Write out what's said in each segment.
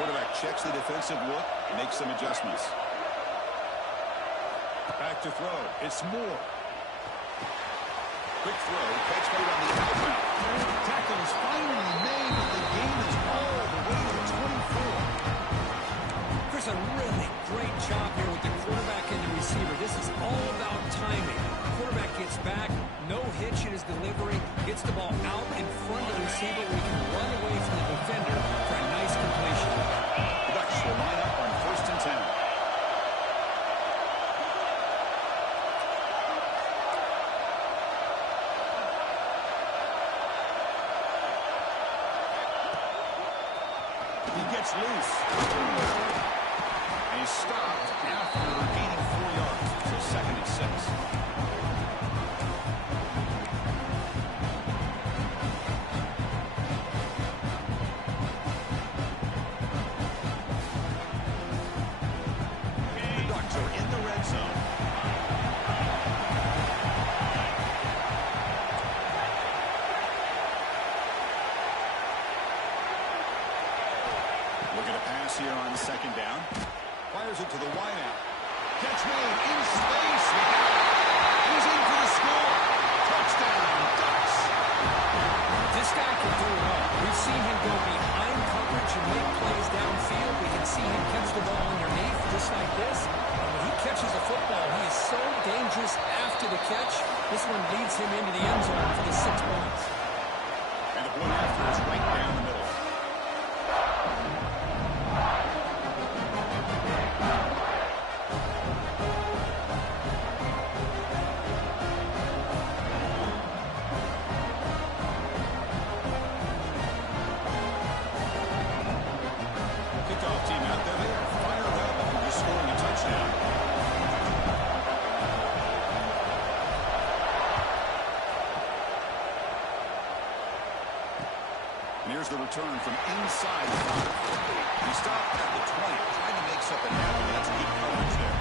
Quarterback checks the defensive look, makes some adjustments. Back to throw. It's Moore. Quick throw. Catch made on the outbound. Tackle is finally made, but the game is all the way to the 24. Chris, a really great job here with the quarterback and the receiver. This is all about timing. Quarterback gets back, no hitch in his delivery, gets the ball out in front of the receiver where he can run away from the defender for a nice completion. The Ducks will line up on 1st and 10. He gets loose. And he's stopped after gaining 4 yards. So 2nd and 6. Looking to pass here on 2nd down. Fires it to the wideout. Catch made in space. He's in for the score. Touchdown, Ducks. This guy can do it all. We've seen him go behind coverage and make plays downfield. We can see him catch the ball underneath just like this. And when he catches the football, he is so dangerous after the catch. This one leads him into the end zone for the 6 points. And the point after is right down the middle. Kickoff team out there. They are fired up after scoring a touchdown. And here's the return from inside the 5. He stopped at the 20, trying to make something happen. That's good coverage there.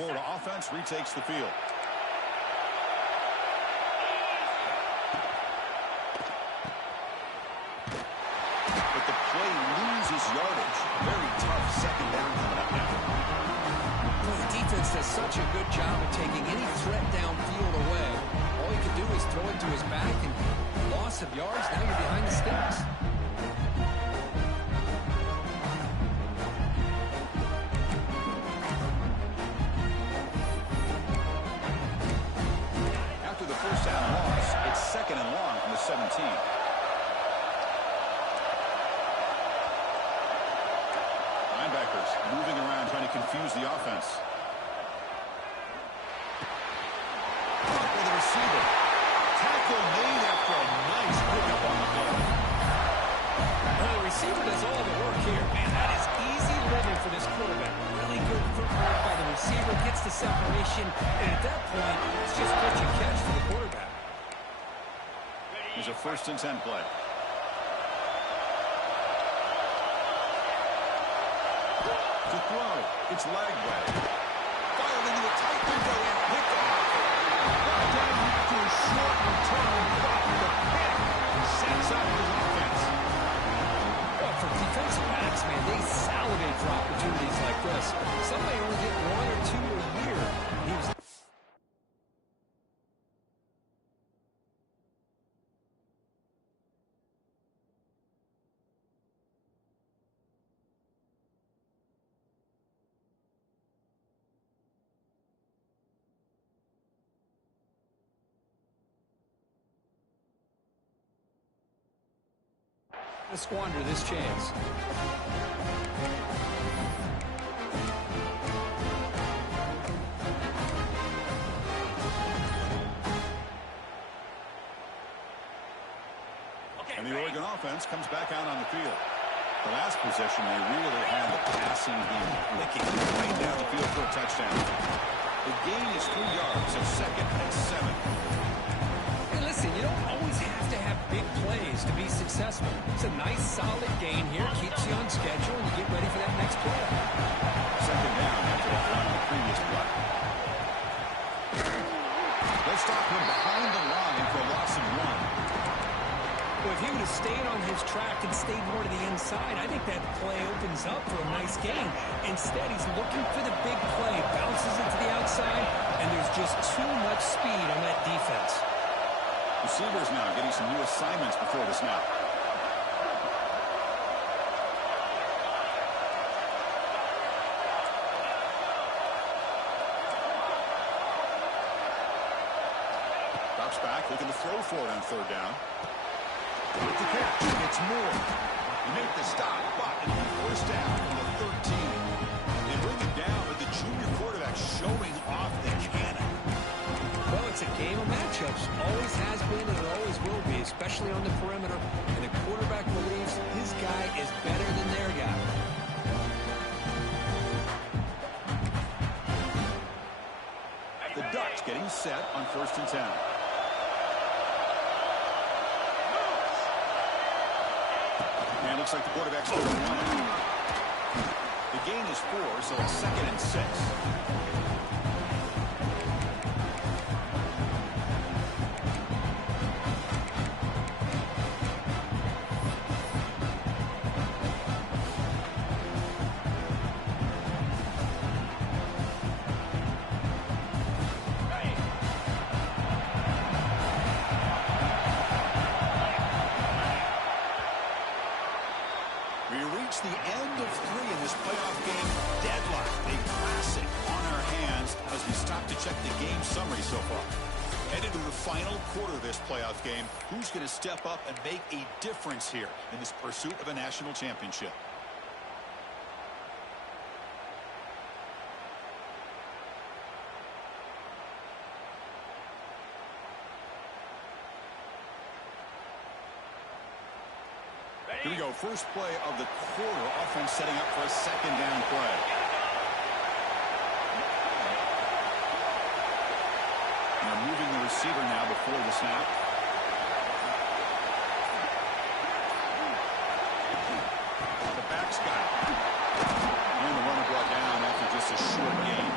Florida offense retakes the field. But the play loses yardage. Very tough second down coming up now. Well, the defense does such a good job of taking any threat downfield away. All you can do is throw it to his back, and loss of yards, now you're behind the sticks. After the first down loss, it's second and long from the 17. Linebackers moving around trying to confuse the offense. For the receiver. Tackle made after a nice pickup on the play. Well, the receiver does all the work here. Man, that is easy living for this quarterback. Really good footwork by the receiver, gets the separation, and at that point, it's just pitch and catch for the quarterback. Here's a 1st and 10 play. To throw, it's Lagway. Fired into a tight window and picked off. Brought down after a short return, but the pick sets up his offense. Well, for defensive backs, man, they salivate for opportunities like this. Some may only get 1 or 2 a year. He was... to squander this chance. And the Oregon offense comes back out on the field. The last possession, they really had the passing game licking right down the field for a touchdown. The gain is 3 yards, so second and 7. Hey, listen, you don't always have to have big plays to be successful. It's a nice, solid gain here. Keeps you on schedule, and you get ready for that next play. Second down after the run on the previous play. They'll stop him behind the line for a loss of 1. Well, if he would have stayed on his track and stayed more to the inside, I think that play opens up for a nice gain. Instead, he's looking for the big play, bounces it to the outside, and there's just too much speed on that defense. Receivers now getting some new assignments before the snap. Drops back, looking to throw for it on 3rd down. With the catch, it's Moore. You make the stop, but it'll be 1st down from the 13. They bring it down, but the junior quarterback showing off the cannon. Well, it's a game of matchups. Always has been and it always will be, especially on the perimeter. And the quarterback believes his guy is better than their guy. The Ducks getting set on 1st and 10. And looks like the quarterback's going to run it. The gain is 4, so it's 2nd and 6. The end of 3 in this playoff game. Deadlock, a classic on our hands as we stop to check the game summary so far. Headed to the final quarter of this playoff game. Who's going to step up and make a difference here in this pursuit of a national championship? Here we go. First play of the quarter. Offense setting up for a 2nd down play. Now moving the receiver now before the snap. The back's got it. And the runner brought down after just a short gain.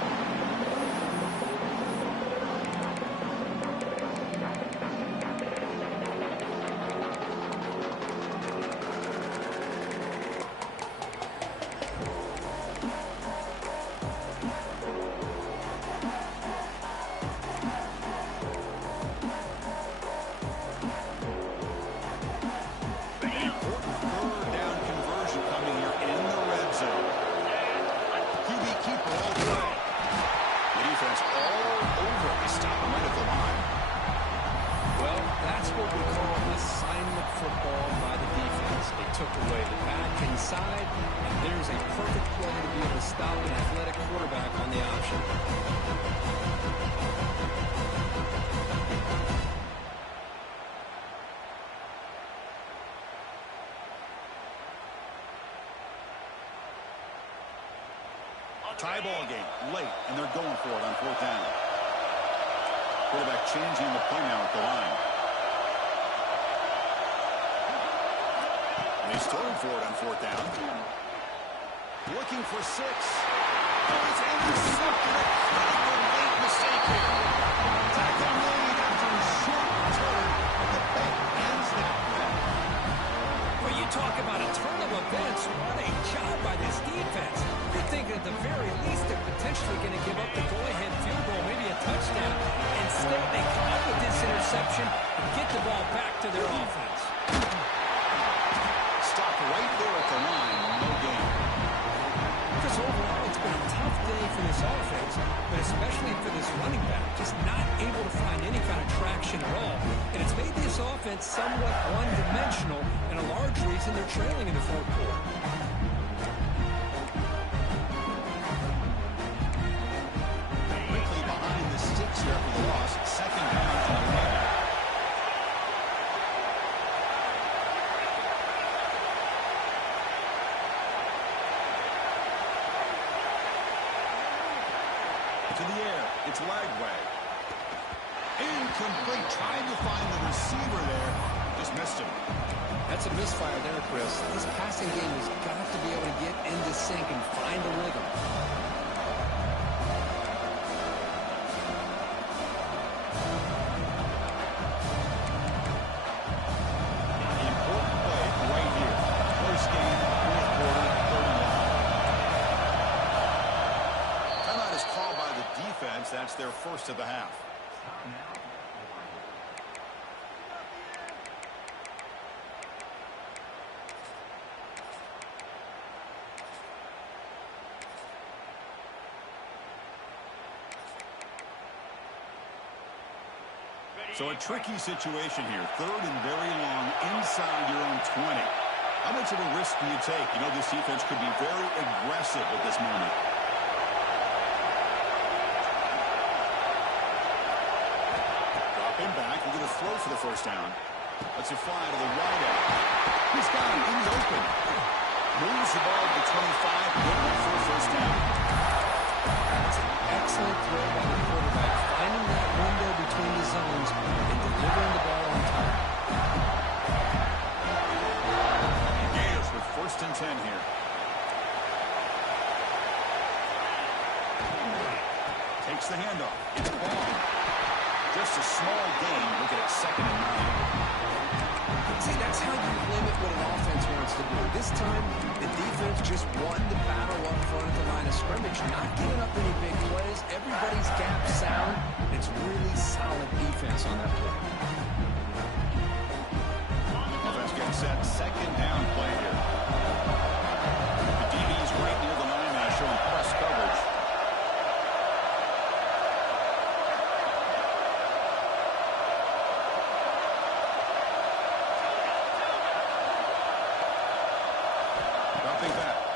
inside, and there's a perfect play to be able to stop an athletic quarterback on the option. Tie ball game late, and they're going for it on 4th down. Quarterback changing the play now at the line. And he's throwing for it on 4th down. Looking for 6. Oh, it's intercepted. A critical late mistake here. Tackle made after a short return. The pick ends that play. Well, you talk about a turn of events. What a job by this defense. You're thinking at the very least they're potentially going to give up the go-ahead field goal, maybe a touchdown. Instead, they come up with this interception and get the ball back to their offense. Stop right there at the line. No gain. Because overall, it's been a tough day for this offense, but especially for this running back, just not able to find any kind of traction at all. And it's made this offense somewhat one-dimensional, and a large reason they're trailing in the 4th quarter. Quickly behind the sticks here for the loss. 2nd down from the line. To the air. It's Lagway. Incomplete. Trying to find the receiver there. Just missed him. That's a misfire there, Chris. This passing game has got to be able to get into sync and find a rhythm. The important play right here. First game, 4th quarter, 3rd and long. Timeout is called by the defense. That's their first of the half. So a tricky situation here. 3rd and very long inside your own 20. How much of a risk do you take? You know, this defense could be very aggressive at this moment. Dropping back. We're going to throw for the 1st down. Let's it fly to the right out. He's got him in the open. Moves the ball to the 25. Good for a 1st down. That's an excellent throw by the quarterback, finding that window between the zones and delivering the ball on time. Gators with 1st and 10 here. Takes the handoff. It's long. Just a small gain. Look at it, 2nd and 9. See, that's how you limit what an offense wants to do. This time, the defense just won the battle up front at the line of scrimmage, not giving up any big plays. Everybody's gap sound. It's really solid defense on that play. Offense getting set. 2nd down play here. The DB's right near the line now, showing press coverage.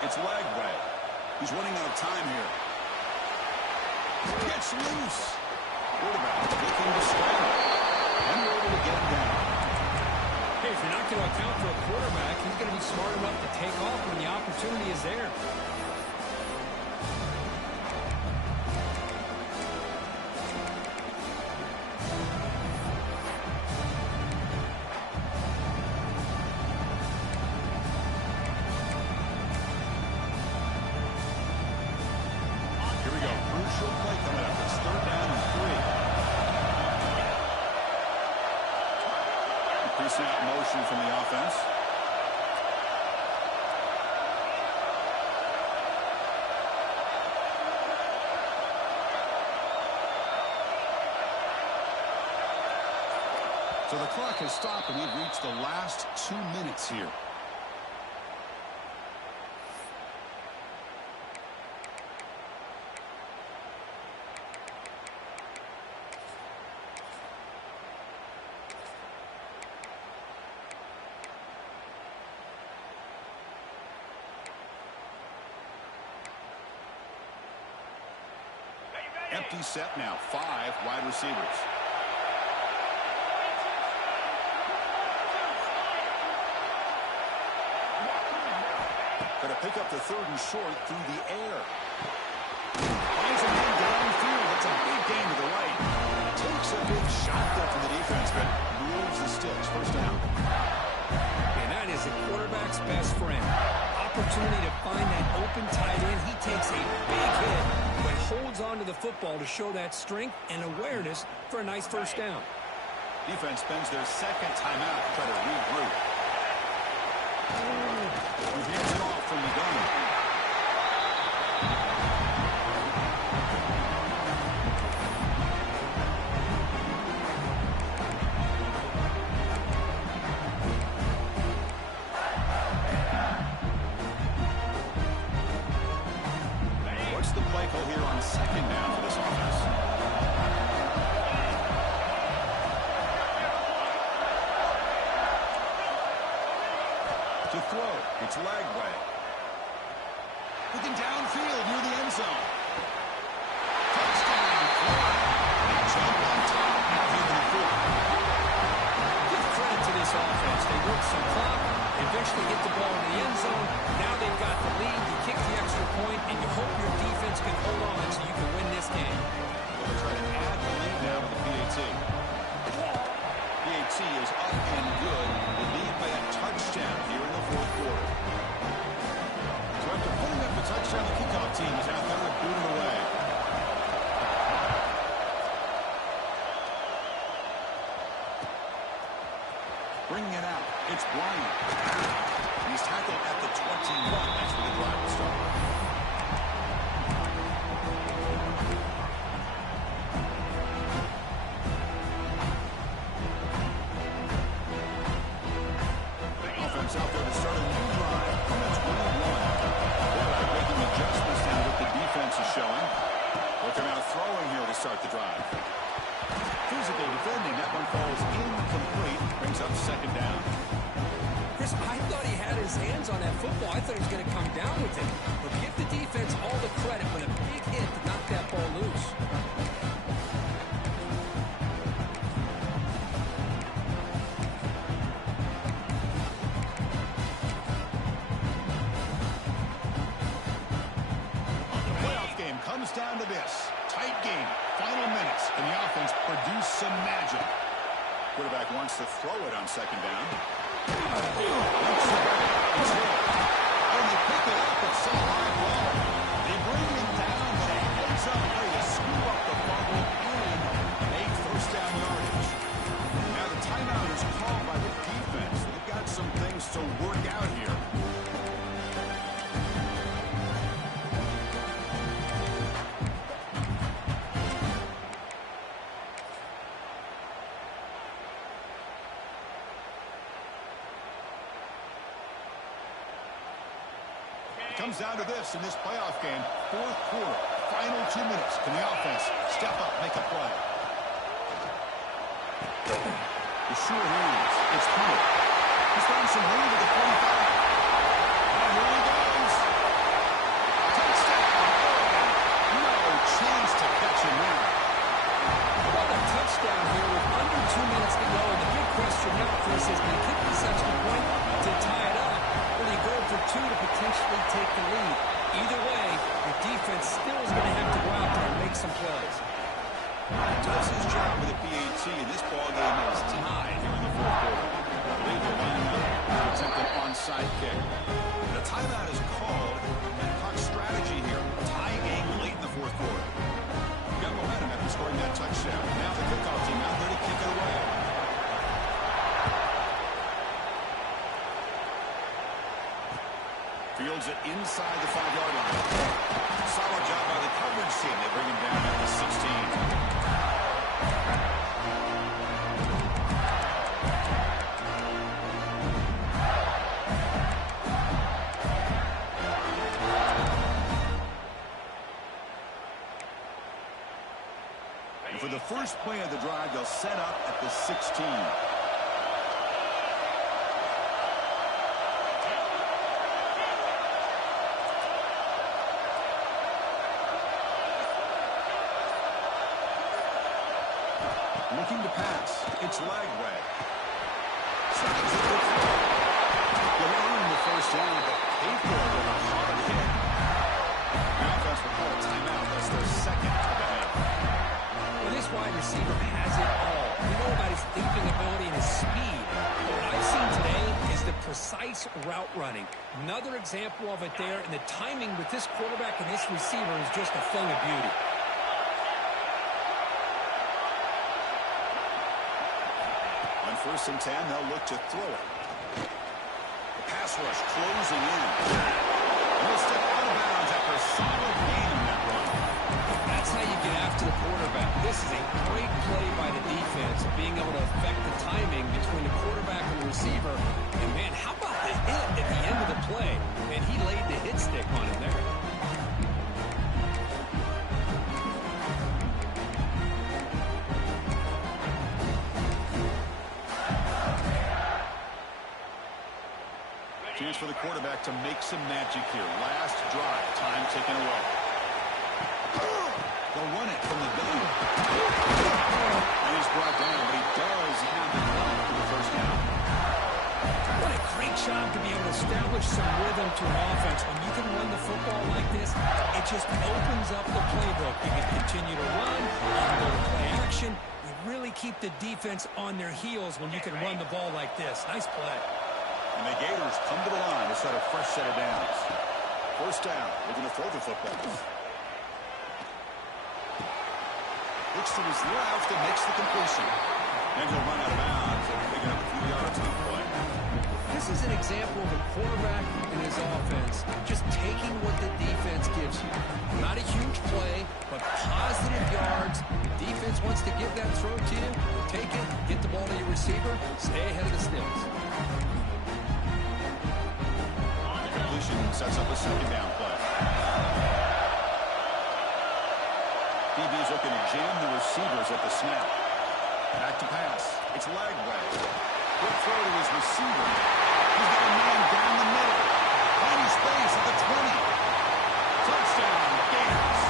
It's Lagway. He's running out of time here. Gets loose. Quarterback looking to scramble. And we're able to get him down. Hey, if you're not going to account for a quarterback, he's going to be smart enough to take off when the opportunity is there. Snap motion from the offense. So the clock has stopped and we've reached the last 2 minutes here. Empty set now. 5 wide receivers. Going to pick up the 3rd and short through the air. Finds a man downfield. That's a big gain to the right. Takes a big shot there from the defense, but moves the sticks. First down. And that is a quarterback's best friend. Opportunity to find that open tight end. He takes a big hit, but holds on to the football to show that strength and awareness for a nice first down. Defense spends their 2nd timeout to try to regroup. He hands it off from the gun. What's the play call here on 2nd down for this offense? To throw. It's Lagway. Looking downfield near the end zone. Touchdown. They jump on top. Now here in the 4th. Give credit to this offense. They work some clock, eventually get the ball in the end zone. Now they've got the lead. You kick the extra point, and you hope your defense can hold on so you can win this game. They'll try to add the lead now with the PAT. PAT is up and good. The lead by a touchdown here in the 4th quarter. So after pulling up the touchdown, the kickoff team is out there to boot it away. Bringing it out. It's Bryant. He's tackled at the 21. That's where the drive will start. Offense out there to start a new drive from the 21. Quarterback making adjustments down what the defense is showing. Looking out throwing here to start the drive. Physical defending. That one falls incomplete. Brings up 2nd down. Chris, I thought he had his hands on that football. I thought he was going to come down with it. But give the defense all the credit with a big hit to knock that ball loose. The playoff game comes down to this. Tight game. Final minutes. And the offense produced some magic. Quarterback wants to throw it on 2nd down. It's hit. And they pick it up. It's so high ball. They bring him down, but he ends up ready to screw up the fumble and make 1st down yardage. Now the timeout is called by the defense. They've got some things to work out here. Comes down to this in this playoff game. 4th quarter, final 2 minutes. Can the offense step up, make a play? The sure hands. It's Peter. He's found some room at the 45. And here he goes. Touchdown. No chance to catch him now. What a touchdown here with under 2 minutes to go. And the big question now, Chris, is can kick the extra point to tie it up? Or do you go for 2 to potentially take the lead? Either way, the defense still is going to have to go out there and make some plays. Does his job with the PAT, and this ball game is tied here in the 4th quarter. I believe they're lining up to attempt an onside kick. The timeout is called, and clock strategy here. Tie game late in the 4th quarter. Got momentum after scoring that touchdown. Now the kickoff team out there to kick it away. Fields it inside the 5-yard line. Solid job by the coverage team. They bring him down at the 16. And for the first play of the drive, they'll set up at the 16. looking to pass. It's Lagway. Sends it to throw. They earn the first down, but paid for it with a hard hit. The offense will call a timeout. That's their second of the half. Well, this wide receiver has it all. We know about his leaping ability and his speed. But what I've seen today is the precise route running. Another example of it there, and the timing with this quarterback and this receiver is just a thing of beauty. On 1st and 10, they'll look to throw it. The pass rush closing in. And he'll step out of bounds after a solid gain on that run. That's how you get after the quarterback. This is a great play by the defense, being able to affect the timing between the quarterback and the receiver. And, man, how about the hit at the end of the play? Man, he laid the hit stick on him there. Chance for the quarterback to make some magic here. Last drive, time ticking away. They'll run it from the gun. And he's brought down, but he does have the run for the first down. What a great job to be able to establish some rhythm to an offense. When you can run the football like this, it just opens up the playbook. You can continue to run, you can go to play action. You really keep the defense on their heels when you can run the ball like this. Nice play. And the Gators come to the line to set a fresh set of downs. First down, looking to throw the football. Looks to his left and makes the completion. And he'll run out of bounds, picking up a few yards on the play. This is an example of a quarterback and his offense just taking what the defense gives you. Not a huge play, but positive yards. The defense wants to give that throw to you. Take it, get the ball to your receiver, stay ahead of the sticks. Sets up a second down play. DB's looking to jam the receivers at the snap. Back to pass. It's Lagway. Good throw to his receiver. He's got a man down the middle. Plenty space at the 20. Touchdown, Gators.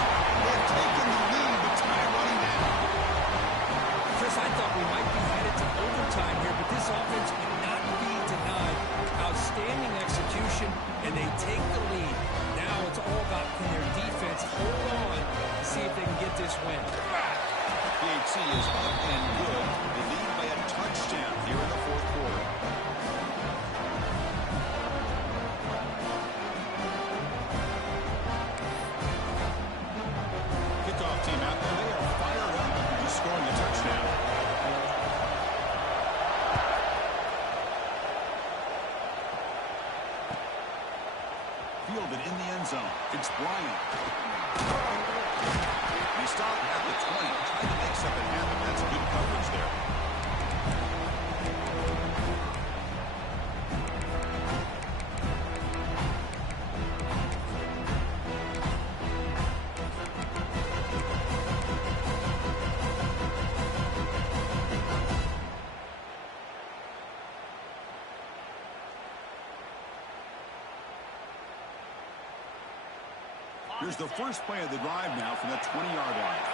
They've taken the lead, but time running down. Chris, I thought we might be headed to overtime here, but this offense could not be denied. Outstanding execution, and they take the lead. Now it's all about can their defense hold on and see if they can get this win. PAT is up and good. They lead by a touchdown here in the fourth quarter. Kickoff team out there. They are fired up to scoring a touchdown. Fielded in the end zone. It's Bryant. He stopped at the 20. Tried to make something happen. That's good coverage there. Here's the first play of the drive now from the 20-yard line.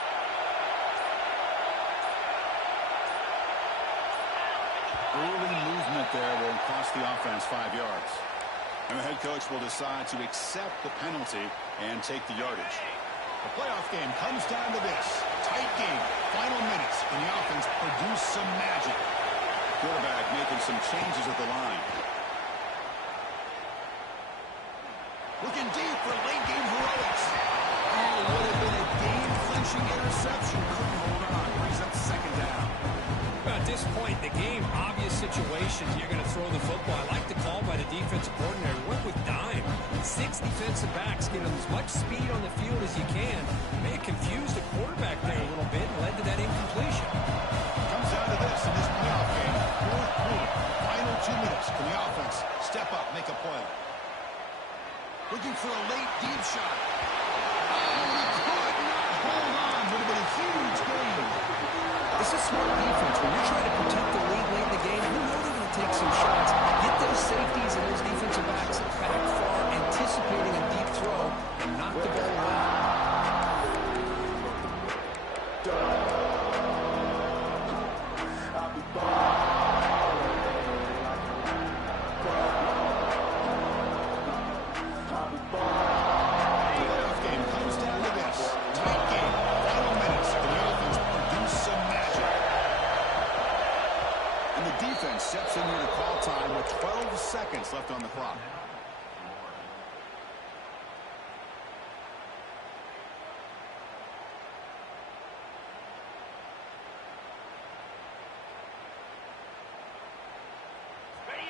Early movement there will cost the offense 5 yards. And the head coach will decide to accept the penalty and take the yardage. The playoff game comes down to this. Tight game. Final minutes. And the offense produced some magic. Quarterback making some changes at the line. Looking deep for late game heroics. Oh, would have been a game-clinching interception. Couldn't hold on. Brings up second down. Well, at this point, the game, obvious situations, you're going to throw the football. I like the call by the defensive coordinator. Work with dime. 6 defensive backs, get as much speed on the field as you can. May have confused the quarterback there a little bit and led to that incompletion. Comes down to this in this playoff game. Fourth quarter. Final 2 minutes. Can the offense step up, make a play? Looking for a late deep shot. Oh, he could not hold on. Would have been a huge gain. This is smart defense. When you're trying to protect the lead late in the game, you know they're going to take some shots. Get those safeties and those defensive backs back far, anticipating a deep throw, and knock the ball away. And the defense steps in here to call time with 12 seconds left on the clock.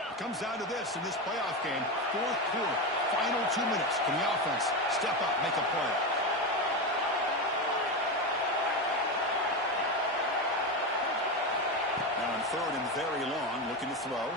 It comes down to this in this playoff game. Fourth quarter, final 2 minutes. Can the offense step up, make a play? Now on third and very long, looking to throw.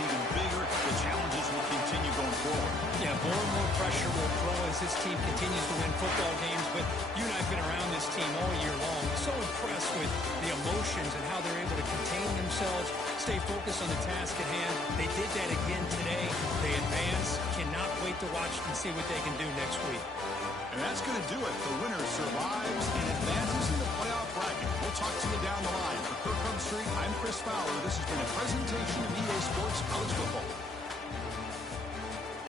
Even bigger, the challenges will continue going forward. Yeah, more and more pressure will grow as this team continues to win football games, but you and I have been around this team all year long. So impressed with the emotions and how they're able to contain themselves, stay focused on the task at hand. They did that again today. They advance. Cannot wait to watch and see what they can do next week. And that's going to do it. The winner survives and advances in the playoff bracket. We'll talk to you down the line. For Kirk Street, I'm Chris Fowler. This has been a presentation of EA Sports College Football.